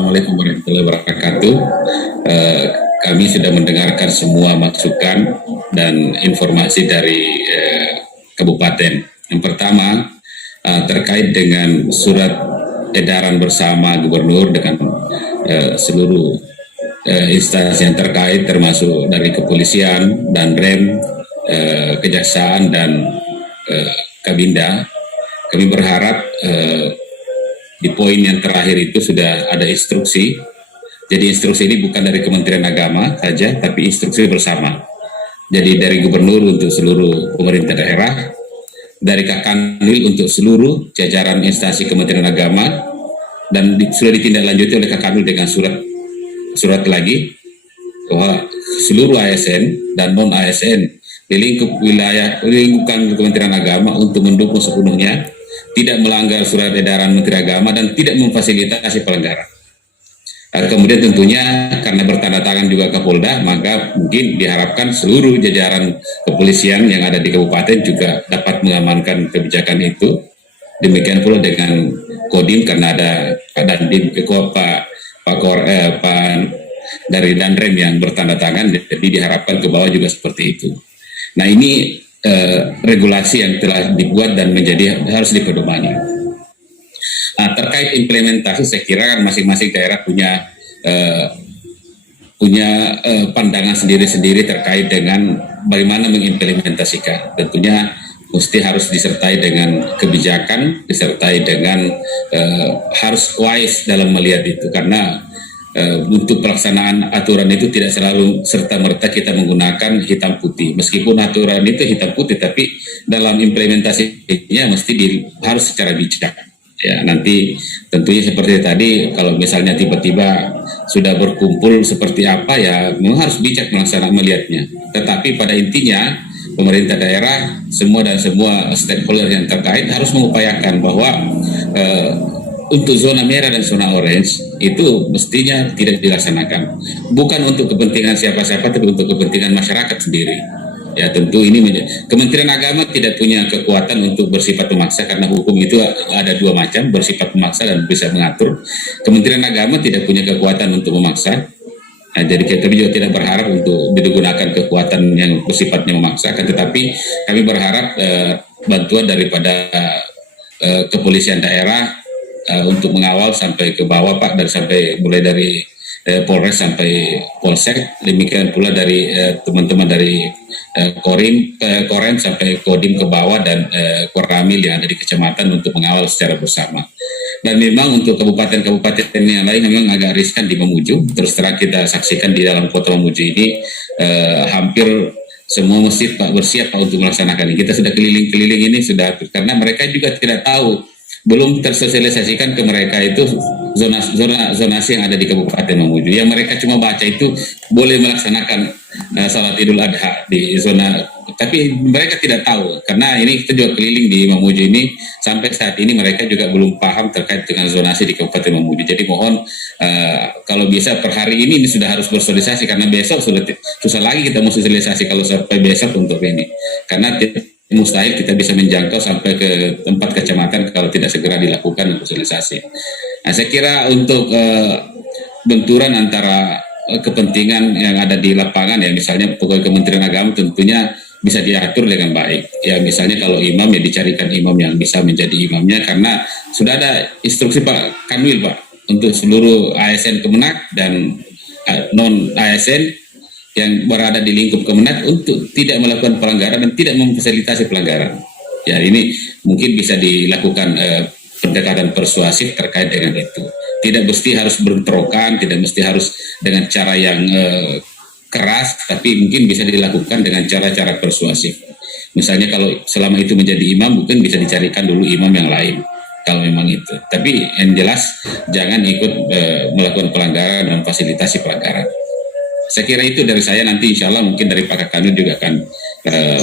Assalamualaikum warahmatullahi wabarakatuh. Kami sudah mendengarkan semua masukan dan informasi dari kabupaten. Yang pertama, terkait dengan surat edaran bersama gubernur dengan seluruh instansi yang terkait, termasuk dari kepolisian dan rem, kejaksaan dan Kabinda. Kami berharap di poin yang terakhir itu sudah ada instruksi. Jadi instruksi ini bukan dari Kementerian Agama saja, tapi instruksi bersama. Jadi dari gubernur untuk seluruh pemerintah daerah, dari Kakanwil untuk seluruh jajaran instansi Kementerian Agama, dan sudah ditindaklanjuti oleh Kakanwil dengan surat lagi bahwa seluruh ASN dan non ASN di lingkup wilayah lingkungan Kementerian Agama untuk mendukung sepenuhnya, tidak melanggar surat edaran Menteri Agama dan tidak memfasilitasi pelanggaran. Kemudian tentunya karena bertanda tangan juga Kapolda, maka mungkin diharapkan seluruh jajaran kepolisian yang ada di kabupaten juga dapat mengamankan kebijakan itu. Demikian pula dengan Kodim, karena ada Pak Dandim, Pak dari Danrem yang bertanda tangan, jadi diharapkan ke bawah juga seperti itu. Nah, ini regulasi yang telah dibuat dan menjadi harus dipedomani. Nah, terkait implementasi, saya kira kan masing-masing daerah punya pandangan sendiri-sendiri terkait dengan bagaimana mengimplementasikan. Tentunya mesti harus disertai dengan kebijakan, disertai dengan harus wise dalam melihat itu, karena untuk pelaksanaan aturan itu tidak selalu serta-merta kita menggunakan hitam putih. Meskipun aturan itu hitam putih, tapi dalam implementasinya mesti harus secara bijak. Ya, nanti tentunya seperti tadi, kalau misalnya tiba-tiba sudah berkumpul seperti apa, ya memang harus bijak melihatnya. Tetapi pada intinya pemerintah daerah, semua stakeholder yang terkait harus mengupayakan bahwa untuk zona merah dan zona orange itu mestinya tidak dilaksanakan. Bukan untuk kepentingan siapa-siapa, tapi untuk kepentingan masyarakat sendiri. Ya, tentu ini Kementerian Agama tidak punya kekuatan untuk bersifat memaksa, karena hukum itu ada dua macam, bersifat memaksa dan bisa mengatur. Kementerian Agama tidak punya kekuatan untuk memaksa. Nah, jadi kita juga tidak berharap untuk digunakan kekuatan yang bersifatnya memaksakan, tetapi kami berharap bantuan daripada kepolisian daerah untuk mengawal sampai ke bawah, Pak, mulai dari Polres sampai Polsek, demikian pula dari teman-teman dari Korem sampai Kodim ke bawah, dan Koramil yang ada di kecamatan untuk mengawal secara bersama. Dan memang untuk kabupaten-kabupaten yang lain memang agak riskan di Mamuju. Terus terang kita saksikan di dalam kota Mamuju ini hampir semua masjid, Pak, bersiap, Pak, untuk melaksanakan ini. Kita sudah keliling-keliling ini sudah, karena mereka juga tidak tahu, belum tersosialisasikan ke mereka itu zonasi yang ada di Kabupaten Mamuju. Yang mereka cuma baca itu boleh melaksanakan salat Idul Adha di zona, tapi mereka tidak tahu, karena ini kita juga keliling di Mamuju ini, sampai saat ini mereka juga belum paham terkait dengan zonasi di Kabupaten Mamuju. Jadi mohon kalau bisa per hari ini sudah harus bersosialisasi, karena besok sudah susah lagi kita mau sosialisasi kalau sampai besok untuk ini, karena mustahil kita bisa menjangkau sampai ke tempat kecamatan kalau tidak segera dilakukan sosialisasi. Nah, saya kira untuk benturan antara kepentingan yang ada di lapangan, ya misalnya pegawai Kementerian Agama tentunya bisa diatur dengan baik. Ya misalnya kalau imam, ya dicarikan imam yang bisa menjadi imamnya, karena sudah ada instruksi Pak Kanwil, Pak, untuk seluruh ASN Kemenak dan non ASN yang berada di lingkup Kemenak untuk tidak melakukan pelanggaran dan tidak memfasilitasi pelanggaran. Ya, ini mungkin bisa dilakukan pendekatan persuasif terkait dengan itu. Tidak mesti harus bentrokan, tidak mesti harus dengan cara yang keras, tapi mungkin bisa dilakukan dengan cara-cara persuasif. Misalnya kalau selama itu menjadi imam, mungkin bisa dicarikan dulu imam yang lain kalau memang itu. Tapi yang jelas jangan ikut melakukan pelanggaran dan fasilitasi pelanggaran. Saya kira itu dari saya. Nanti insya Allah mungkin dari Pak Kakanwil juga akan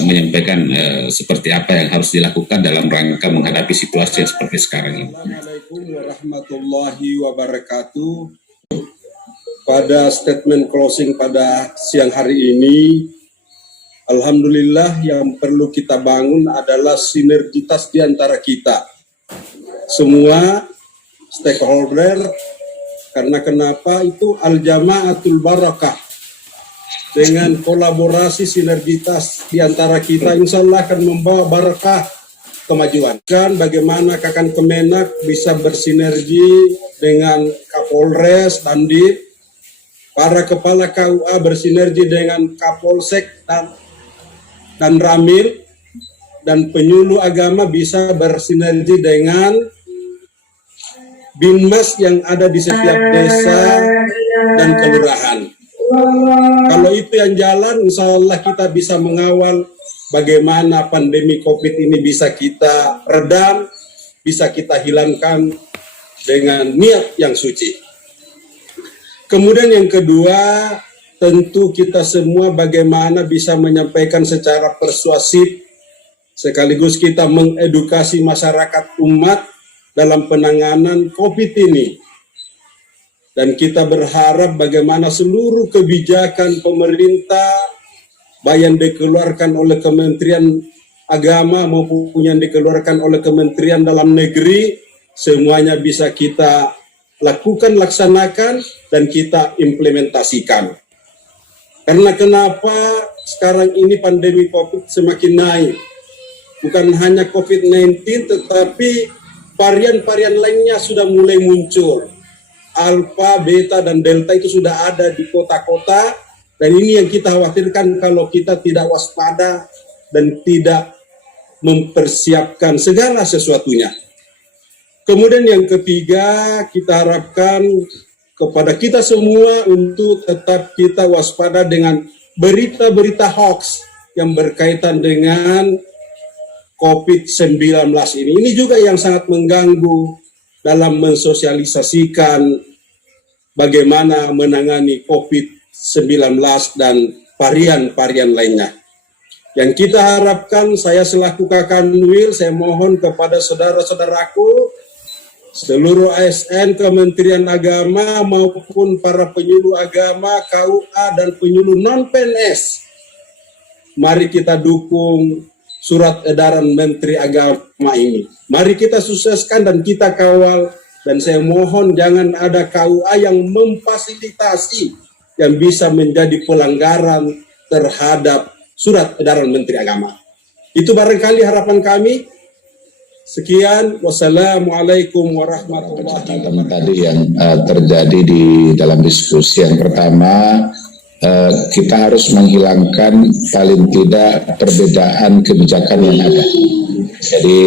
menyampaikan seperti apa yang harus dilakukan dalam rangka menghadapi situasi yang seperti sekarang ini. Assalamualaikum warahmatullahi wabarakatuh. Pada statement closing pada siang hari ini, alhamdulillah yang perlu kita bangun adalah sinergitas di antara kita. Semua stakeholder, Karena kenapa? Itu al-jama'atul barakah. Dengan kolaborasi sinergitas di antara kita, insya Allah akan membawa barakah kemajuan. Dan bagaimana Kakan Kemenak bisa bersinergi dengan Kapolres, Dandim, para kepala KUA bersinergi dengan Kapolsek dan Ramil, dan penyuluh agama bisa bersinergi dengan Binmas yang ada di setiap desa dan kelurahan. Kalau itu yang jalan, insya Allah kita bisa mengawal bagaimana pandemi COVID ini bisa kita redam, bisa kita hilangkan dengan niat yang suci. Kemudian yang kedua, tentu kita semua bagaimana bisa menyampaikan secara persuasif, sekaligus kita mengedukasi masyarakat umat dalam penanganan COVID ini. Dan kita berharap bagaimana seluruh kebijakan pemerintah, baik yang dikeluarkan oleh Kementerian Agama maupun yang dikeluarkan oleh Kementerian Dalam Negeri, semuanya bisa kita lakukan, laksanakan, dan kita implementasikan. Karena kenapa sekarang ini pandemi COVID semakin naik? Bukan hanya COVID-19, tetapi varian-varian lainnya sudah mulai muncul. Alpha, Beta, dan Delta itu sudah ada di kota-kota, dan ini yang kita khawatirkan kalau kita tidak waspada dan tidak mempersiapkan segala sesuatunya. Kemudian yang ketiga, kita harapkan kepada kita semua untuk tetap kita waspada dengan berita-berita hoax yang berkaitan dengan COVID-19 ini. Ini juga yang sangat mengganggu dalam mensosialisasikan bagaimana menangani COVID-19 dan varian-varian lainnya. Yang kita harapkan, saya selaku Kakanwil, saya mohon kepada saudara-saudaraku, seluruh ASN, Kementerian Agama maupun para penyuluh agama, KUA, dan penyuluh non-PNS, mari kita dukung surat edaran Menteri Agama ini. Mari kita sukseskan dan kita kawal. Dan saya mohon jangan ada KUA yang memfasilitasi yang bisa menjadi pelanggaran terhadap surat edaran Menteri Agama. Itu barangkali harapan kami. Sekian, wassalamualaikum warahmatullahi wabarakatuh. Tadi yang terjadi di dalam diskusi yang pertama, kita harus menghilangkan paling tidak perbedaan kebijakan yang ada. Jadi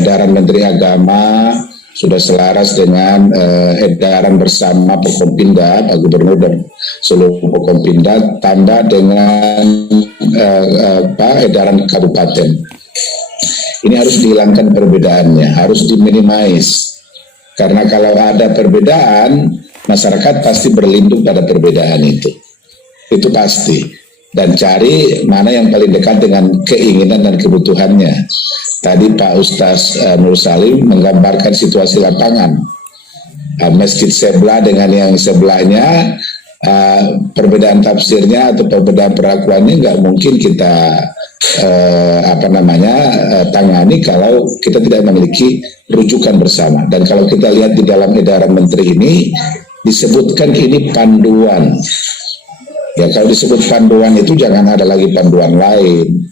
edaran Menteri Agama sudah selaras dengan edaran bersama Forkompinda, Pak Gubernur dan seluruh Forkompinda, tambah dengan edaran kabupaten. Ini harus dihilangkan perbedaannya, harus diminimais. Karena kalau ada perbedaan, masyarakat pasti berlindung pada perbedaan itu. Itu pasti. Dan cari mana yang paling dekat dengan keinginan dan kebutuhannya. Tadi Pak Ustaz Nur Salim menggambarkan situasi lapangan. Masjid sebelah dengan yang sebelahnya, perbedaan tafsirnya atau perbedaan perlakuannya nggak mungkin kita tangani kalau kita tidak memiliki rujukan bersama. Dan kalau kita lihat di dalam edaran menteri ini disebutkan ini panduan. Ya, kalau disebut panduan itu jangan ada lagi panduan lain.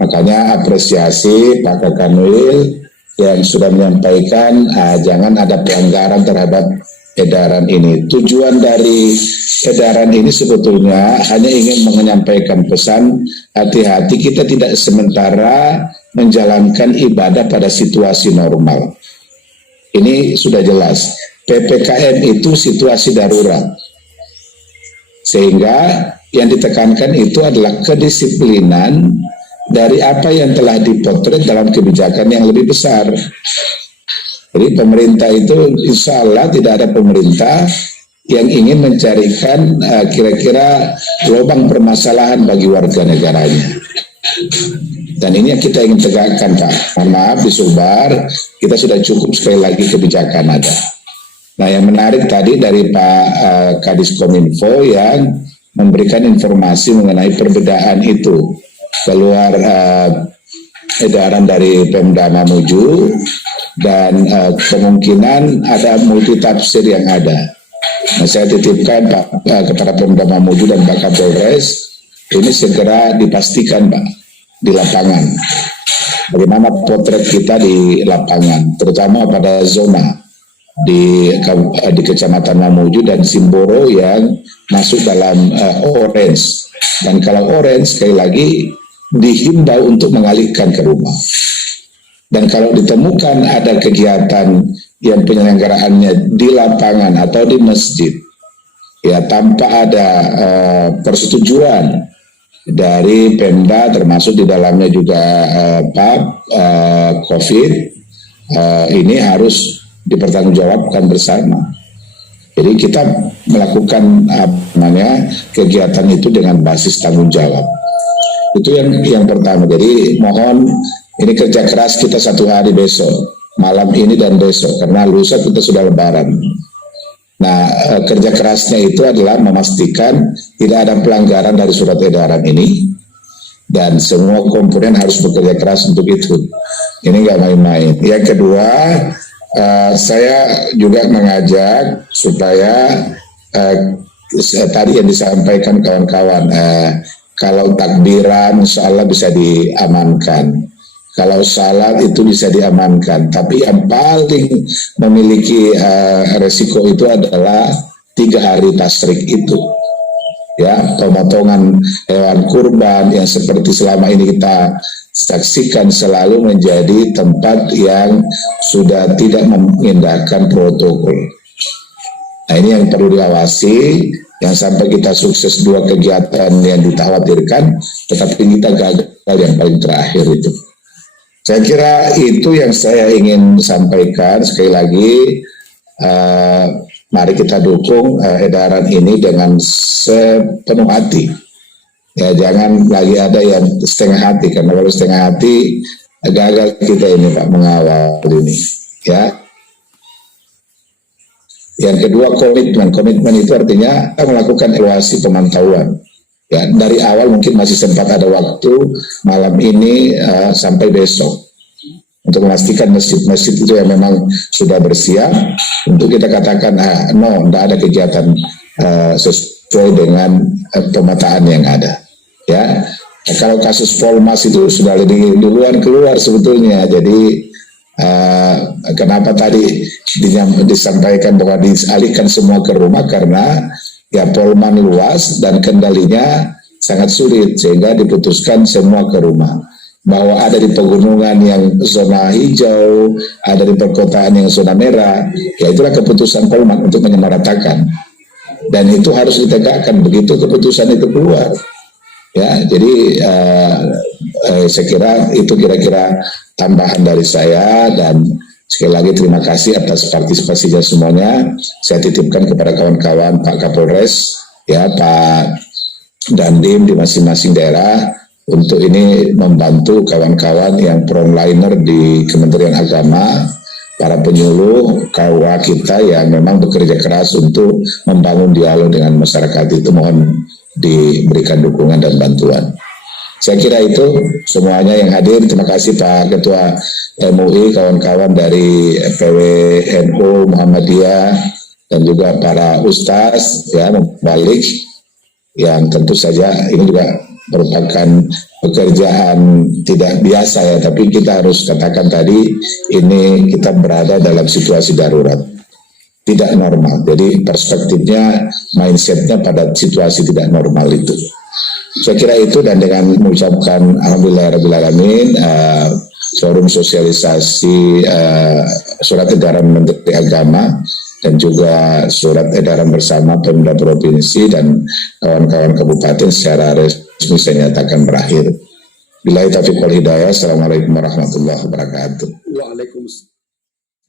Makanya apresiasi Pak Kakanwil yang sudah menyampaikan jangan ada pelanggaran terhadap edaran ini. Tujuan dari edaran ini sebetulnya hanya ingin menyampaikan pesan hati-hati kita tidak sementara menjalankan ibadah pada situasi normal. Ini sudah jelas. PPKM itu situasi darurat. Sehingga yang ditekankan itu adalah kedisiplinan dari apa yang telah dipotret dalam kebijakan yang lebih besar. Jadi pemerintah itu insya Allah tidak ada pemerintah yang ingin mencarikan kira-kira lubang permasalahan bagi warga negaranya. Dan ini yang kita ingin tegakkan, Pak. Mohon maaf disebar, kita sudah cukup sekali lagi kebijakan ada. Nah, yang menarik tadi dari Pak Kadis Kominfo yang memberikan informasi mengenai perbedaan itu. Keluar edaran dari Pemda Mamuju dan kemungkinan ada multitafsir yang ada. Nah, saya titipkan Pak kepada Pemda Mamuju dan Pak Kapolres ini segera dipastikan Pak di lapangan. Bagaimana potret kita di lapangan, terutama pada zona di Kecamatan Mamuju dan Simboro yang masuk dalam orange. Dan kalau orange sekali lagi dihimbau untuk mengalihkan ke rumah. Dan kalau ditemukan ada kegiatan yang penyelenggaraannya di lapangan atau di masjid, ya tanpa ada persetujuan dari Pemda, termasuk di dalamnya juga COVID, ini harus dipertanggungjawabkan bersama. Jadi kita melakukan kegiatan itu dengan basis tanggung jawab. Itu yang pertama. Jadi mohon ini kerja keras kita satu hari besok, malam ini dan besok, karena lusa kita sudah lebaran. Nah, kerja kerasnya itu adalah memastikan tidak ada pelanggaran dari surat edaran ini, dan semua komponen harus bekerja keras untuk itu. Ini nggak main-main. Yang kedua, saya juga mengajak supaya tadi yang disampaikan kawan-kawan, kalau takbiran insya Allah bisa diamankan. Kalau salat itu bisa diamankan, tapi yang paling memiliki resiko itu adalah 3 hari tasyrik itu. Ya, pemotongan hewan kurban yang seperti selama ini kita saksikan selalu menjadi tempat yang sudah tidak mengindahkan protokol. Nah, ini yang perlu diawasi, yang sampai kita sukses 2 kegiatan yang dikhawatirkan, tetapi kita gagal yang paling terakhir itu. Saya kira itu yang saya ingin sampaikan. Sekali lagi, mari kita dukung edaran ini dengan sepenuh hati. Ya, jangan lagi ada yang setengah hati, karena kalau setengah hati gagal kita ini Pak mengawal ini. Ya. Yang kedua, komitmen. Komitmen itu artinya kita melakukan evaluasi pemantauan. Ya, dari awal mungkin masih sempat ada waktu malam ini sampai besok untuk memastikan masjid-masjid itu yang memang sudah bersiap untuk kita katakan tidak ada kegiatan sesuai dengan pemetaan yang ada. Ya, kalau kasus Polmas itu sudah lebih duluan keluar sebetulnya. Jadi kenapa tadi disampaikan bahwa dialihkan semua ke rumah, karena ya Polman luas dan kendalinya sangat sulit, sehingga diputuskan semua ke rumah. Bahwa ada di pegunungan yang zona hijau, ada di perkotaan yang zona merah, ya itulah keputusan Polman untuk menyamaratakan. Dan itu harus ditegakkan begitu keputusan itu keluar. Ya, jadi saya kira itu kira-kira tambahan dari saya, dan sekali lagi terima kasih atas partisipasinya semuanya. Saya titipkan kepada kawan-kawan Pak Kapolres, ya Pak Dandim di masing-masing daerah untuk ini membantu kawan-kawan yang frontliner di Kementerian Agama, para penyuluh KUA kita yang memang bekerja keras untuk membangun dialog dengan masyarakat itu, mohon diberikan dukungan dan bantuan. Saya kira itu semuanya yang hadir. Terima kasih Pak Ketua MUI, kawan-kawan dari PWNU Muhammadiyah, dan juga para ustaz ya balik, yang tentu saja ini juga merupakan pekerjaan tidak biasa ya, tapi kita harus katakan tadi ini kita berada dalam situasi darurat, tidak normal. Jadi perspektifnya, mindsetnya pada situasi tidak normal itu. Saya kira itu, dan dengan mengucapkan alhamdulillahirrahmanirrahim, forum sosialisasi surat edaran Menteri Agama dan juga surat edaran bersama Pemda Provinsi dan kawan-kawan kabupaten secara resmi saya nyatakan berakhir. Billahi taufiq wal hidayah. Assalamualaikum warahmatullahi wabarakatuh. Waalaikumsalam.